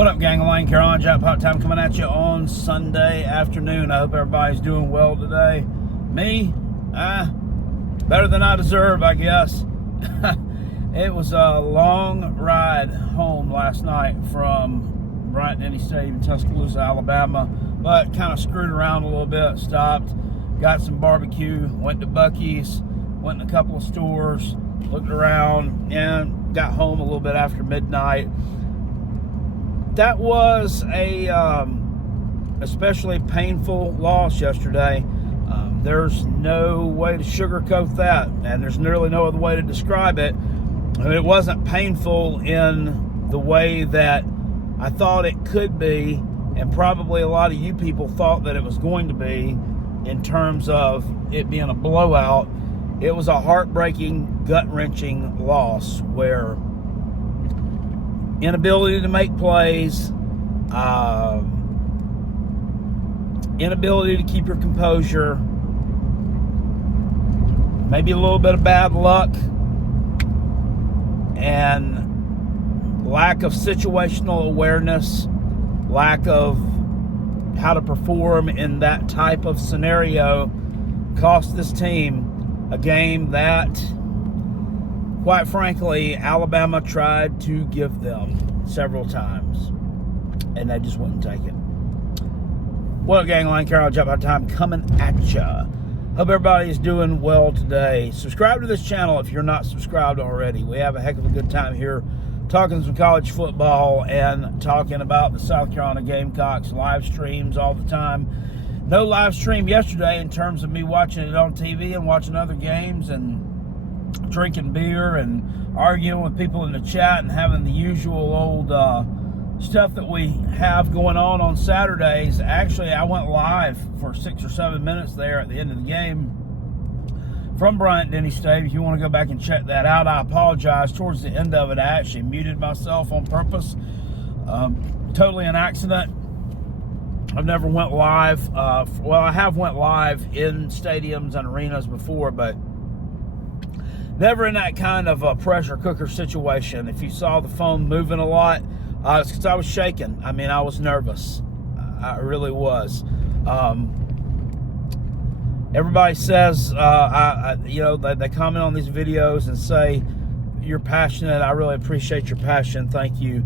What up, gang? Lane Carolina Jackpot Time coming at you on Sunday afternoon. I hope everybody's doing well today. Me, better than I deserve, I guess. It was a long ride home last night from Bryant-Denny Stadium, Tuscaloosa, Alabama, but kind of screwed around a little bit, stopped, got some barbecue, went to Buc-ee's, went in a couple of stores, looked around, and got home a little bit after midnight. That was a especially painful loss yesterday. There's no way to sugarcoat that, and there's really no other way to describe it. I mean, it wasn't painful in the way that I thought it could be, and probably a lot of you people thought that it was going to be in terms of it being a blowout. It was a heartbreaking, gut-wrenching loss where inability to make plays, inability to keep your composure, maybe a little bit of bad luck, and lack of situational awareness, lack of how to perform in that type of scenario cost this team a game that, quite frankly, Alabama tried to give them several times, and they just wouldn't take it. What up, gang? Lane Carolina Jackpot Time coming at ya. Hope everybody is doing well today. Subscribe to this channel if you're not subscribed already. We have a heck of a good time here talking some college football and talking about the South Carolina Gamecocks. Live streams all the time. No live stream yesterday in terms of me watching it on TV and watching other games and drinking beer and arguing with people in the chat and having the usual old stuff that we have going on Saturdays. Actually, I went live for 6 or 7 minutes there at the end of the game from Bryant-Denny Stadium. If you want to go back and check that out, I apologize. Towards the end of it, I actually muted myself on purpose. Totally an accident. I've never went live. Well, I have went live in stadiums and arenas before, but never in that kind of a pressure cooker situation. If you saw the phone moving a lot, it's because I was shaking. I mean, I was nervous. I really was. Everybody says, they comment on these videos and say, you're passionate. I really appreciate your passion. Thank you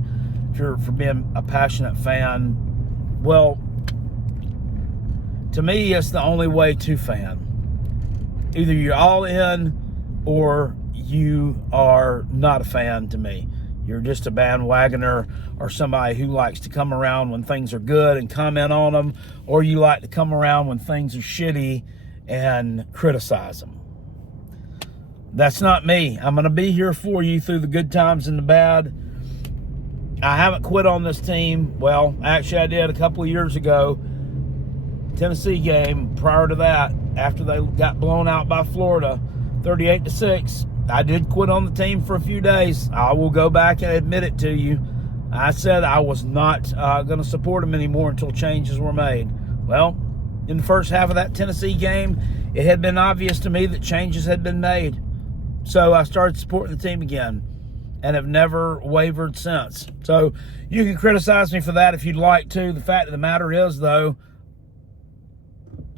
for being a passionate fan. Well, to me, it's the only way to fan. Either you're all in or you are not a fan to me. You're just a bandwagoner or somebody who likes to come around when things are good and comment on them, or you like to come around when things are shitty and criticize them. That's not me. I'm going to be here for you through the good times and the bad. I haven't quit on this team. Well, actually I did a couple of years ago. Tennessee game prior to that, after they got blown out by Florida 38-6. I did quit on the team for a few days. I will go back and admit it to you. I said I was not going to support them anymore until changes were made. Well, in the first half of that Tennessee game, it had been obvious to me that changes had been made. So I started supporting the team again and have never wavered since. So you can criticize me for that if you'd like to. The fact of the matter is, though,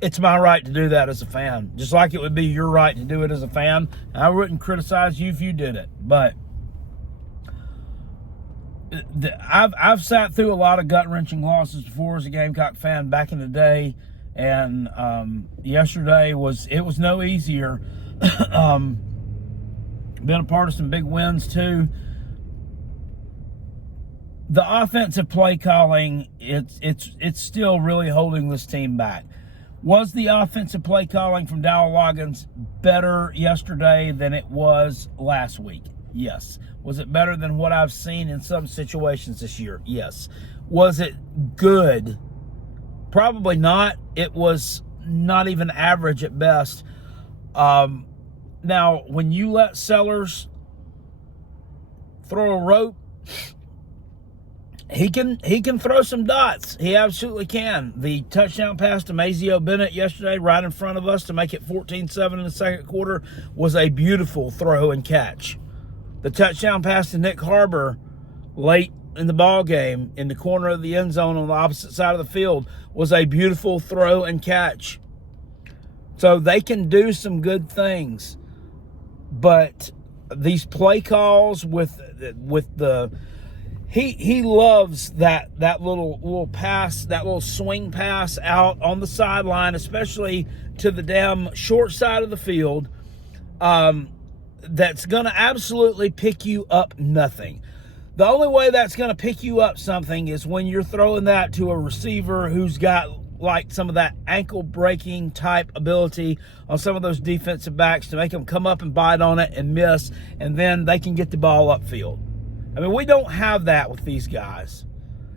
it's my right to do that as a fan. Just like it would be your right to do it as a fan. I wouldn't criticize you if you did it. But I've sat through a lot of gut-wrenching losses before as a Gamecock fan back in the day. And yesterday was no easier. Been a part of some big wins too. The offensive play calling, it's still really holding this team back. Was the offensive play calling from Dowell Loggins better yesterday than it was last week? Yes. Was it better than what I've seen in some situations this year? Yes. Was it good? Probably not. It was not even average at best. Now, when you let Sellers throw a rope, he can throw some dots. He absolutely can. The touchdown pass to Mazeo Bennett yesterday right in front of us to make it 14-7 in the second quarter was a beautiful throw and catch. The touchdown pass to Nick Harbor late in the ball game in the corner of the end zone on the opposite side of the field was a beautiful throw and catch. So they can do some good things, but these play calls with the he loves that little pass, that little swing pass out on the sideline, especially to the damn short side of the field. That's going to absolutely pick you up nothing. The only way that's going to pick you up something is when you're throwing that to a receiver who's got like some of that ankle breaking type ability on some of those defensive backs to make them come up and bite on it and miss, and then they can get the ball upfield. I mean, we don't have that with these guys.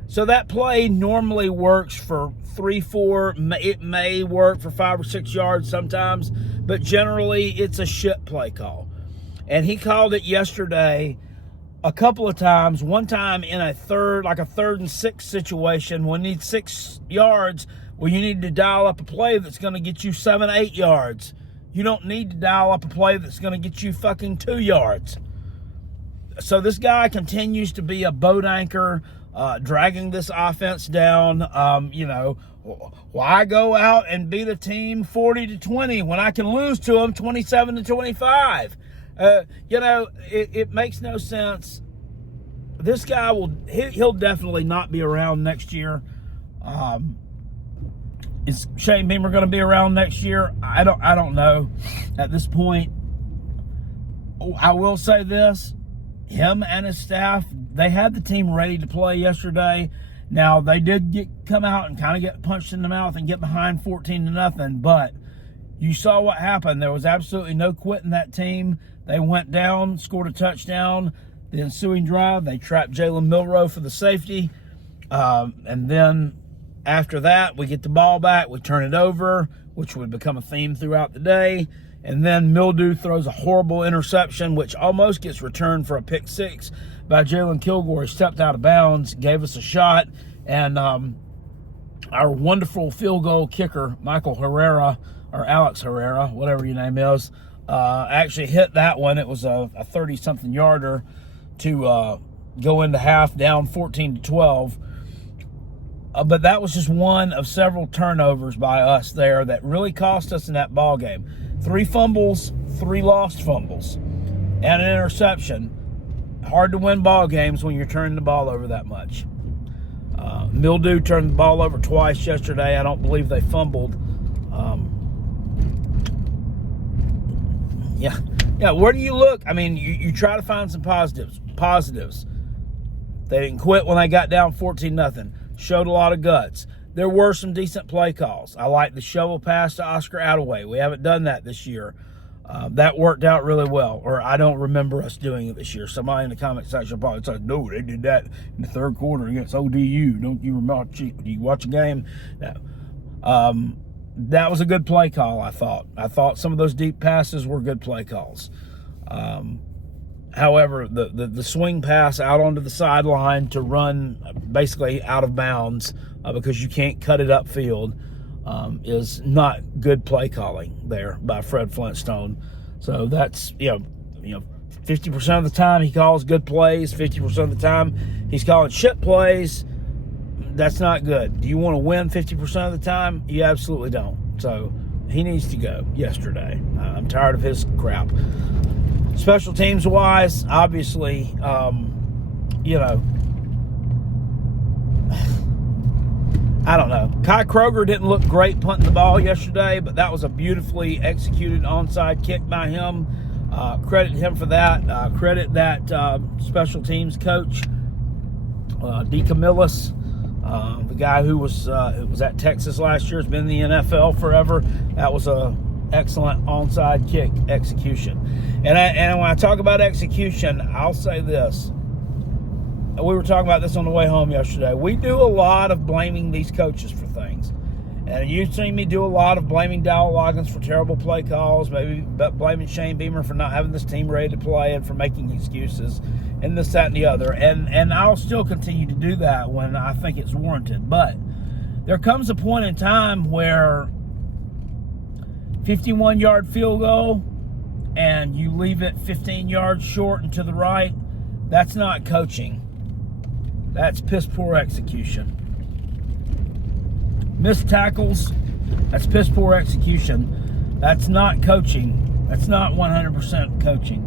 So that play normally works for 3-4. It may work for 5 or 6 yards sometimes, but generally it's a shit play call. And he called it yesterday a couple of times. One time in a third and 6 situation, when you need 6 yards, well, you need to dial up a play that's going to get you 7, 8 yards. You don't need to dial up a play that's going to get you fucking 2 yards. So this guy continues to be a boat anchor, dragging this offense down. Why go out and beat a team 40-20 when I can lose to them 27-25? It makes no sense. This guy he'll definitely not be around next year. Is Shane Beamer going to be around next year? I don't know at this point. I will say this. Him and his staff, they had the team ready to play yesterday. Now, they did come out and kind of get punched in the mouth and get behind 14-0, but you saw what happened. There was absolutely no quitting that team. They went down, scored a touchdown. The ensuing drive, they trapped Jalen Milroe for the safety. And then after that, we get the ball back. We turn it over, which would become a theme throughout the day. And then Mildew throws a horrible interception, which almost gets returned for a pick 6 by Jalen Kilgore. He stepped out of bounds, gave us a shot, and our wonderful field goal kicker, Michael Herrera, or Alex Herrera, whatever your name is, actually hit that one. It was a 30-something yarder to go into half down 14-12. But that was just one of several turnovers by us there that really cost us in that ball game. 3 fumbles, 3 lost fumbles, and an interception. Hard to win ball games when you're turning the ball over that much. Mildew turned the ball over twice yesterday. I don't believe they fumbled. Yeah. Where do you look? I mean, you try to find some positives. They didn't quit when they got down 14-0. Showed a lot of guts. There were some decent play calls. I like the shovel pass to Oscar Attaway. We haven't done that this year. That worked out really well, or I don't remember us doing it this year. Somebody in the comment section probably said, no, they did that in the third quarter against ODU. Don't you remember? Do you watch a game? No. That was a good play call, I thought. I thought some of those deep passes were good play calls. However, the swing pass out onto the sideline to run basically out of bounds because you can't cut it upfield is not good play calling there by Fred Flintstone. So that's, 50% of the time he calls good plays, 50% of the time he's calling shit plays. That's not good. Do you want to win 50% of the time? You absolutely don't. So he needs to go yesterday. I'm tired of his crap. Special teams wise, obviously, I don't know. Kai Kroger didn't look great punting the ball yesterday, but that was a beautifully executed onside kick by him. Credit him for that. Credit that special teams coach, D. Camillus, the guy who was at Texas last year, has been in the NFL forever. That was a excellent onside kick execution. And when I talk about execution, I'll say this. We were talking about this on the way home yesterday. We do a lot of blaming these coaches for things. And you've seen me do a lot of blaming Dowell Loggins for terrible play calls, maybe blaming Shane Beamer for not having this team ready to play and for making excuses, and this, that, and the other. And I'll still continue to do that when I think it's warranted. But there comes a point in time where 51-yard field goal and you leave it 15 yards short and to the right, that's not coaching. That's piss poor execution. Missed tackles, that's piss poor execution. That's not coaching. That's not 100% coaching.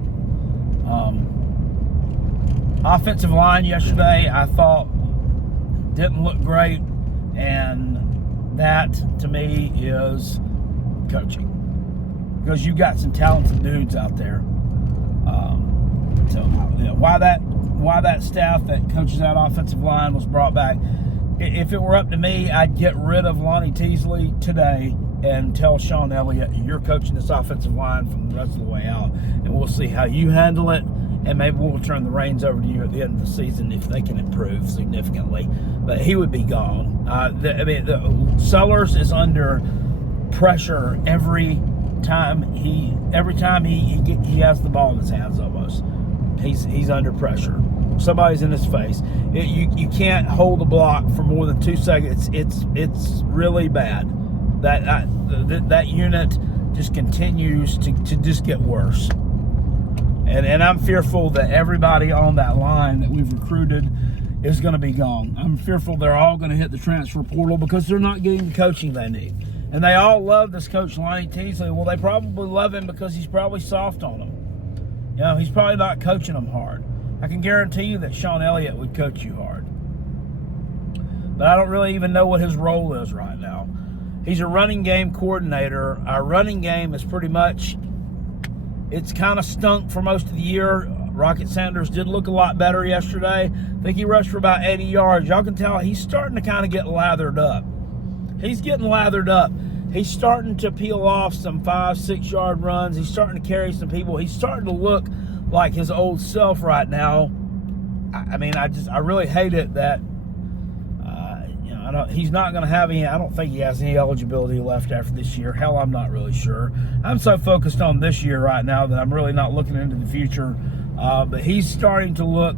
Offensive line yesterday, I thought, didn't look great, and that to me is coaching, because you got some talented dudes out there. So you know, why that staff that coaches that offensive line was brought back. If it were up to me, I'd get rid of Lonnie Teasley today and tell Sean Elliott, you're coaching this offensive line from the rest of the way out, and we'll see how you handle it, and maybe we'll turn the reins over to you at the end of the season if they can improve significantly. But he would be gone. Sellers is under pressure every time he has the ball in his hands almost. He's under pressure. Somebody's in his face. You can't hold the block for more than 2 seconds. It's really bad. That unit just continues to just get worse. And I'm fearful that everybody on that line that we've recruited is going to be gone. I'm fearful they're all going to hit the transfer portal because they're not getting the coaching they need. And they all love this coach, Lonnie Teasley. Well, they probably love him because he's probably soft on them. You know, he's probably not coaching them hard. I can guarantee you that Sean Elliott would coach you hard. But I don't really even know what his role is right now. He's a running game coordinator. Our running game is pretty much, it's kind of stunk for most of the year. Rocket Sanders did look a lot better yesterday. I think he rushed for about 80 yards. Y'all can tell he's starting to kind of get lathered up. He's getting lathered up. He's starting to peel off some 5-6 yard runs. He's starting to carry some people. He's starting to look like his old self right now. I mean, I really hate it that he's not going to have any. I don't think he has any eligibility left after this year. Hell, I'm not really sure. I'm so focused on this year right now that I'm really not looking into the future. But he's starting to look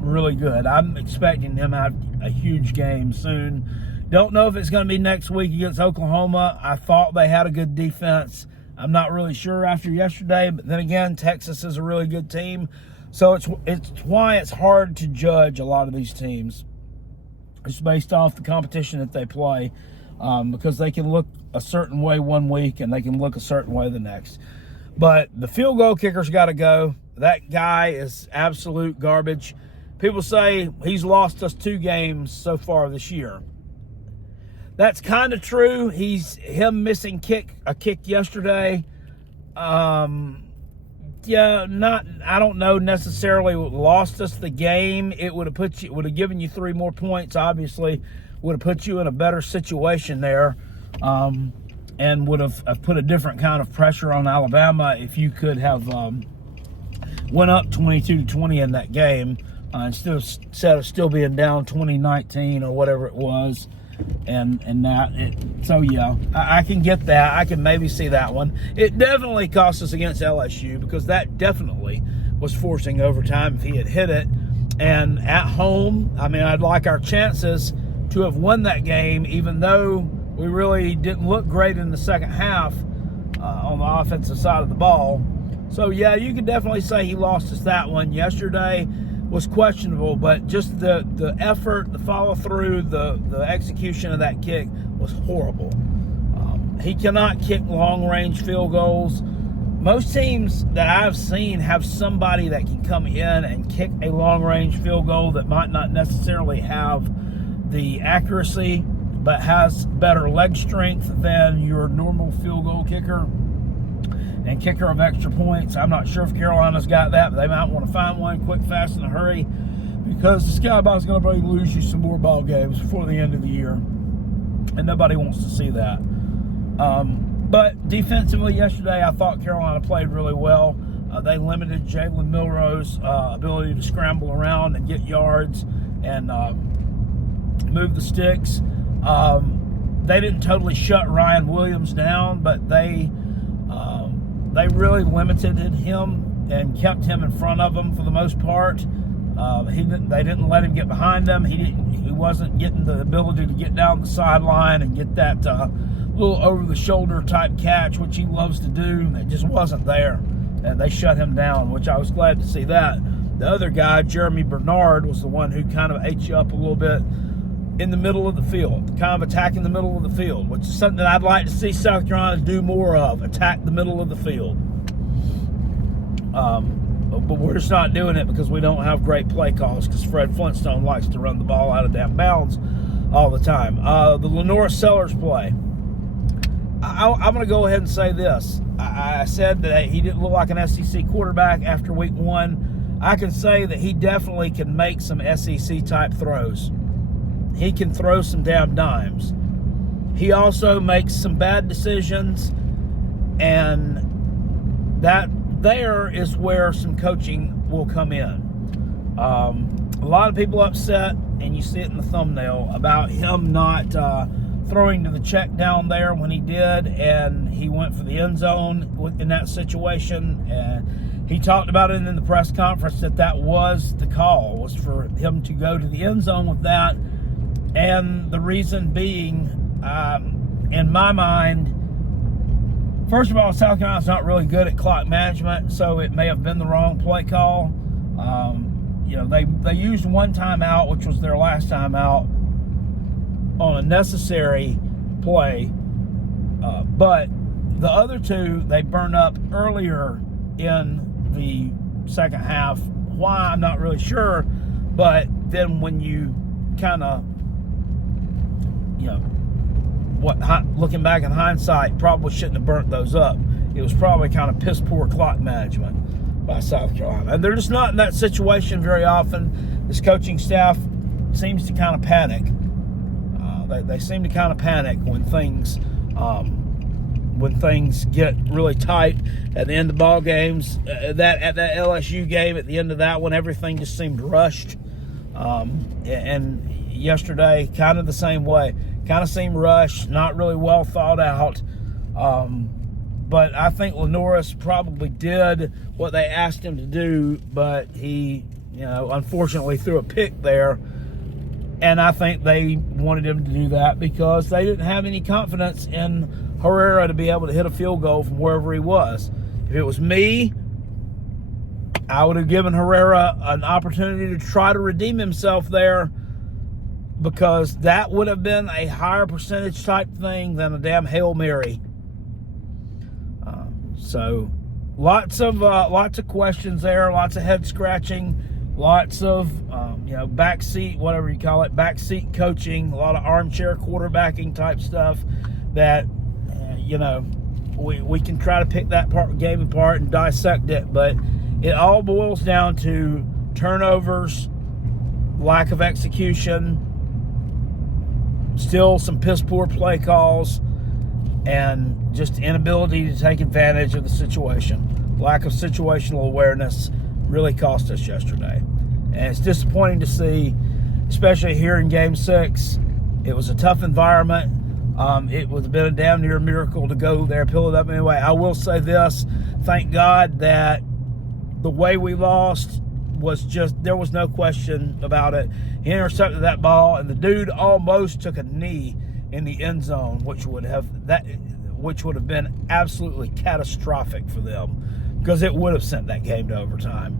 really good. I'm expecting him to have a huge game soon. Don't know if it's going to be next week against Oklahoma. I thought they had a good defense. I'm not really sure after yesterday, but then again, Texas is a really good team. So it's why it's hard to judge a lot of these teams. It's based off the competition that they play, because they can look a certain way one week and they can look a certain way the next. But the field goal kicker's got to go. That guy is absolute garbage. People say he's lost us 2 games so far this year. That's kind of true. Him missing a kick yesterday. I don't know necessarily lost us the game. It would have given you 3 more points. Obviously, would have put you in a better situation there, and would have put a different kind of pressure on Alabama if you could have went up 22-20 in that game instead of still being down 20-19 or whatever it was. So yeah, I can get that. I can maybe see that one. It definitely cost us against LSU because that definitely was forcing overtime if he had hit it. And at home, I mean, I'd like our chances to have won that game, even though we really didn't look great in the second half on the offensive side of the ball. So yeah, you could definitely say he lost us that one. Yesterday was questionable, but just the effort, the follow-through, the execution of that kick was horrible. He cannot kick long-range field goals. Most teams that I've seen have somebody that can come in and kick a long-range field goal that might not necessarily have the accuracy, but has better leg strength than your normal field goal kicker and kicker of extra points. I'm not sure if Carolina's got that, but they might want to find one quick, fast, in a hurry, because the Skybox is going to probably lose you some more ball games before the end of the year, and nobody wants to see that. But defensively yesterday, I thought Carolina played really well. They limited Jalen Milroe's ability to scramble around and get yards and move the sticks. They didn't totally shut Ryan Williams down, but they really limited him and kept him in front of them for the most part. They didn't let him get behind them. He wasn't getting the ability to get down the sideline and get that little over-the-shoulder type catch, which he loves to do. It just wasn't there. And they shut him down, which I was glad to see that. The other guy, Jeremy Bernard, was the one who kind of ate you up a little bit in the middle of the field, kind of attacking the middle of the field, which is something that I'd like to see South Carolina do more of, attack the middle of the field. But we're just not doing it because we don't have great play calls, because Fred Flintstone likes to run the ball out of damn bounds all the time. The Lenora Sellers play. I'm going to go ahead and say this. I said that he didn't look like an SEC quarterback after week 1. I can say that he definitely can make some SEC-type throws. He can throw some damn dimes. He also makes some bad decisions, and that there is where some coaching will come in. A lot of people upset, and you see it in the thumbnail, about him not throwing to the check down there when he did, and he went for the end zone in that situation. And he talked about it in the press conference that was the call, was for him to go to the end zone with that. And the reason being, in my mind, first of all, South Carolina's not really good at clock management, so it may have been the wrong play call. They used one timeout, which was their last timeout, on a necessary play. But the other two, they burned up earlier in the second half. Why, I'm not really sure. But then when you kind of, looking back in hindsight, probably shouldn't have burnt those up. It was probably kind of piss poor clock management by South Carolina. And they're just not in that situation very often. This coaching staff seems to kind of panic. They seem to kind of panic when things get really tight at the end of ball games. At that LSU game, at the end of that one, everything just seemed rushed. And yesterday, kind of the same way. Kind of seemed rushed, not really well thought out. But I think Lenoris probably did what they asked him to do, but he, unfortunately threw a pick there. And I think they wanted him to do that because they didn't have any confidence in Herrera to be able to hit a field goal from wherever he was. If it was me, I would have given Herrera an opportunity to try to redeem himself there, because that would have been a higher percentage type thing than a damn Hail Mary. So lots of questions there, lots of head scratching, lots of backseat, whatever you call it, backseat coaching, a lot of armchair quarterbacking type stuff that we can try to pick that game apart and dissect it, but it all boils down to turnovers, lack of execution, still some piss poor play calls, and just inability to take advantage of the situation. Lack of situational awareness really cost us yesterday. And it's disappointing to see, especially here in Game 6. It was a tough environment. It would have been a damn near miracle to go there, pull it up anyway. I will say this, thank God that the way we lost was just, there was no question about it. He intercepted that ball, and the dude almost took a knee in the end zone, which would have been absolutely catastrophic for them, because it would have sent that game to overtime.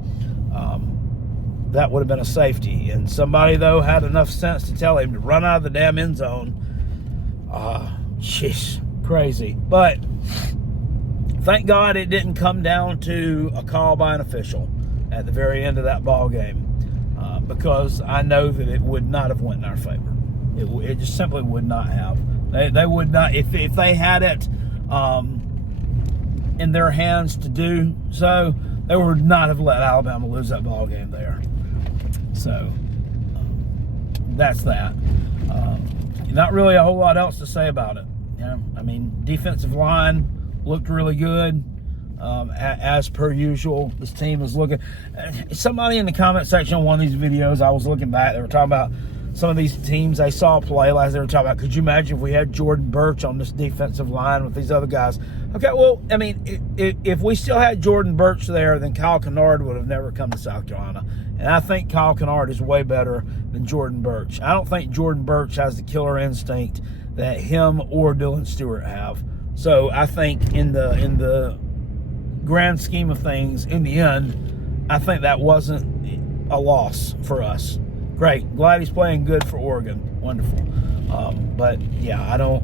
That would have been a safety, and somebody though had enough sense to tell him to run out of the damn end zone. Jeez, crazy. But thank God it didn't come down to a call by an official at the very end of that ball game, because I know that it would not have went in our favor. It just simply would not have. They would not, if they had it in their hands to do so, they would not have let Alabama lose that ball game there. So that's that. Not really a whole lot else to say about it. Defensive line looked really good. As per usual, this team is looking. Somebody in the comment section on one of these videos, I was looking back, they were talking about some of these teams they saw play. Like they were talking about, could you imagine if we had Jordan Birch on this defensive line with these other guys? Okay, well, if we still had Jordan Birch there, then Kyle Kennard would have never come to South Carolina. And I think Kyle Kennard is way better than Jordan Birch. I don't think Jordan Birch has the killer instinct that him or Dylan Stewart have. So I think in the grand scheme of things, in the end, I think that wasn't a loss for us. Great. Glad he's playing good for Oregon. Wonderful. But yeah, I don't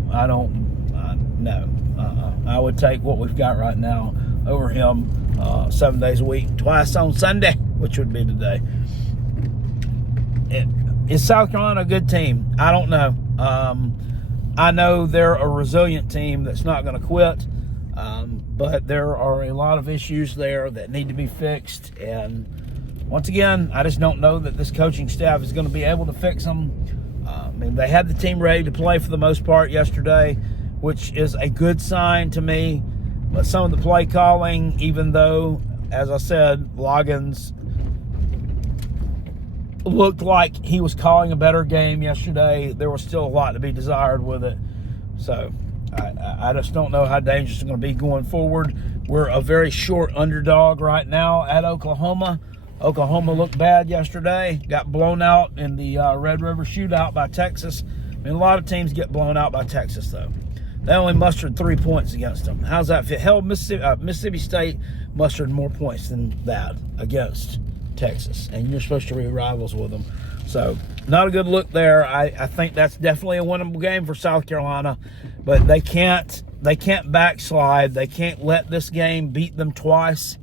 no. I would take what we've got right now over him 7 days a week, twice on Sunday, which would be today. Is South Carolina a good team? I don't know. I know they're a resilient team that's not going to quit, but there are a lot of issues there that need to be fixed. And once again, I just don't know that this coaching staff is going to be able to fix them. I mean, they had the team ready to play for the most part yesterday, which is a good sign to me. But some of the play calling, even though, as I said, Loggins looked like he was calling a better game yesterday, there was still a lot to be desired with it. So I just don't know how dangerous it's going to be going forward. We're a very short underdog right now at Oklahoma. Oklahoma looked bad yesterday, got blown out in the Red River shootout by Texas. I mean, a lot of teams get blown out by Texas, though. They only mustered 3 points against them. How's that fit? Hell, Mississippi State mustered more points than that against Texas, and you're supposed to be rivals with them. So, not a good look there. I think that's definitely a winnable game for South Carolina, but they can't backslide. They can't let this game beat them twice,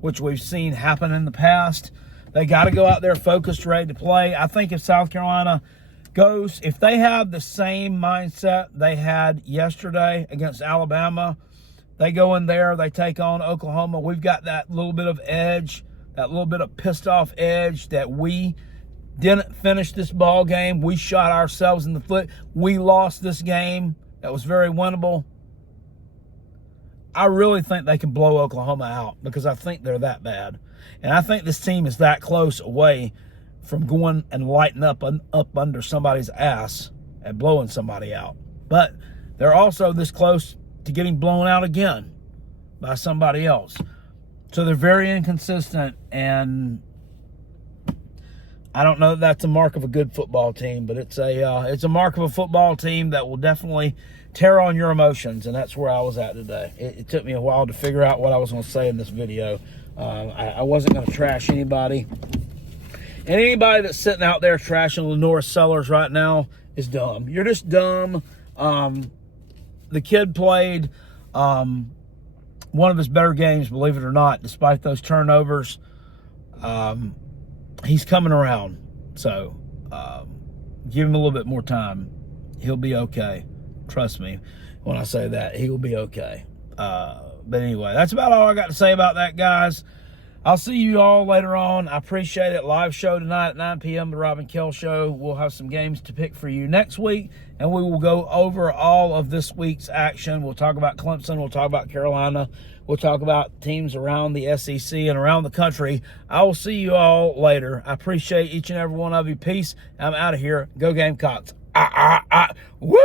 which we've seen happen in the past. They got to go out there focused, ready to play. I think if South Carolina goes, if they have the same mindset they had yesterday against Alabama, they go in there, they take on Oklahoma. We've got that little bit of edge, that little bit of pissed off edge that we didn't finish this ball game. We shot ourselves in the foot. We lost this game. That was very winnable. I really think they can blow Oklahoma out because I think they're that bad. And I think this team is that close away from going and lighting up under somebody's ass and blowing somebody out. But they're also this close to getting blown out again by somebody else. So they're very inconsistent, and I don't know if that's a mark of a good football team, but it's a mark of a football team that will definitely tear on your emotions, and that's where I was at today. It took me a while to figure out what I was going to say in this video. I wasn't going to trash anybody. And anybody that's sitting out there trashing Lenore Sellers right now is dumb. You're just dumb. The kid played one of his better games, believe it or not, despite those turnovers. He's coming around. So give him a little bit more time. He'll be okay. Trust me when I say that. He will be okay. But anyway, that's about all I got to say about that, guys. I'll see you all later on. I appreciate it. Live show tonight at 9 p.m. The Rob and Kell Show. We'll have some games to pick for you next week, and we will go over all of this week's action. We'll talk about Clemson. We'll talk about Carolina. We'll talk about teams around the SEC and around the country. I will see you all later. I appreciate each and every one of you. Peace. I'm out of here. Go Gamecocks. Woo!